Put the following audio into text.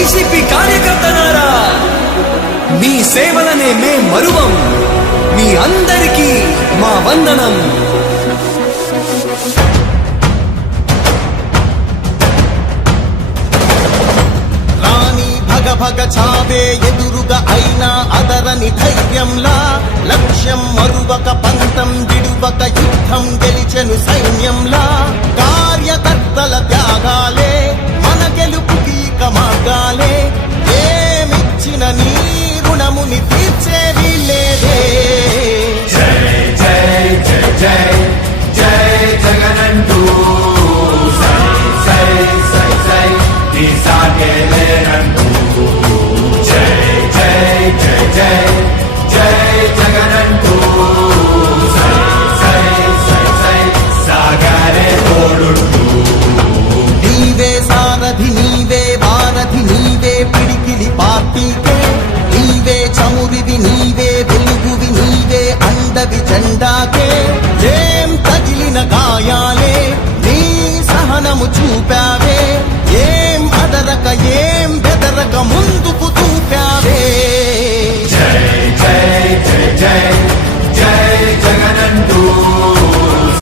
YCP కార్యకర్తలారా, మీ సేవలనే మే మరువం. మీ అందరికీ మా వందనం. భగ చావే ఎదురుగా అయినా అదరని ధైర్యంలా, లక్ష్యం మరువక పంతం విడువక యుద్ధం గెలిచెను సైన్యంలా. కార్యకర్తల త్యాగాలే మన గెలుపుకి మార్గాలే, ఏమిచ్చిన నీ రుణముని తీర్చేది లేదే. జై జై జై జై జై జగనంటూ సై సై సై సై ఈ సాగేలే